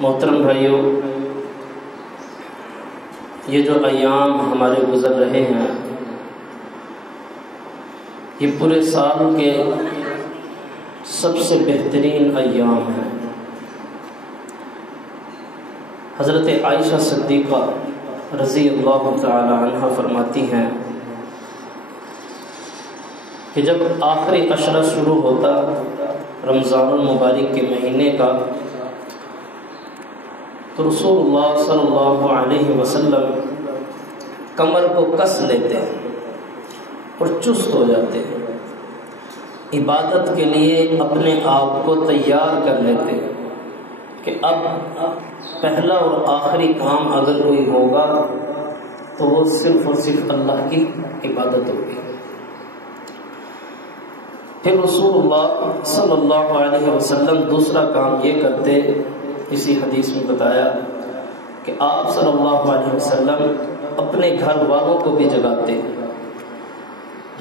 محترم بھائیوں، یہ جو ایام ہمارے گزر رہے ہیں یہ پورے سال کے سب سے بہترین ایام ہیں۔ حضرت عائشہ صدیقہ رضی اللہ تعالی عنہ فرماتی ہیں کہ جب آخری عشرہ شروع ہوتا رمضان المبارک کے مہینے کا تو رسول اللہ صلی اللہ علیہ وسلم کمر کو کس لیتے اور چست ہو جاتے، عبادت کے لیے اپنے آپ کو تیار کر لیتے کہ اب پہلا اور آخری کام اگر کوئی ہوگا تو وہ صرف اور صرف اللہ کی عبادت ہوگی۔ پھر رسول اللہ صلی اللہ علیہ وسلم دوسرا کام یہ کرتے، اسی حدیث میں بتایا کہ آپ صلی اللہ علیہ وسلم اپنے گھر والوں کو بھی جگاتے،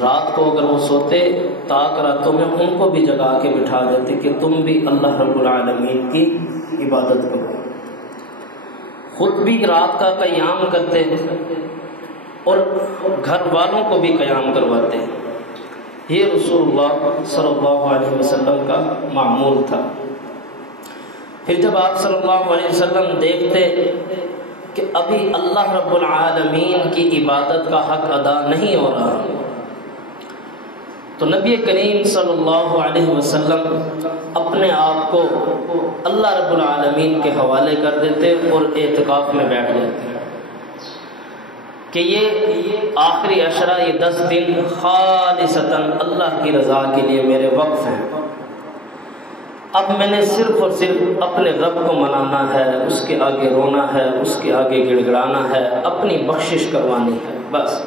رات کو اگر وہ سوتے تاک راتوں میں ان کو بھی جگا کے بٹھا دیتے کہ تم بھی اللہ رب العالمین کی عبادت کرو، خود بھی رات کا قیام کرتے اور گھر والوں کو بھی قیام کرواتے۔ یہ رسول اللہ صلی اللہ علیہ وسلم کا معمول تھا۔ پھر جب آپ صلی اللہ علیہ وسلم دیکھتے کہ ابھی اللہ رب العالمین کی عبادت کا حق ادا نہیں ہو رہا تو نبی کریم صلی اللہ علیہ وسلم اپنے آپ کو اللہ رب العالمین کے حوالے کر دیتے اور اعتکاف میں بیٹھ جاتے کہ یہ آخری عشرہ، یہ 10 دن خالصتاً اللہ کی رضا کے لیے میرے وقف ہیں۔ اب میں نے صرف اور صرف اپنے رب کو منانا ہے، اس کے آگے رونا ہے، اس کے آگے گڑ گڑانا ہے، اپنی بخشش کروانی ہے، بس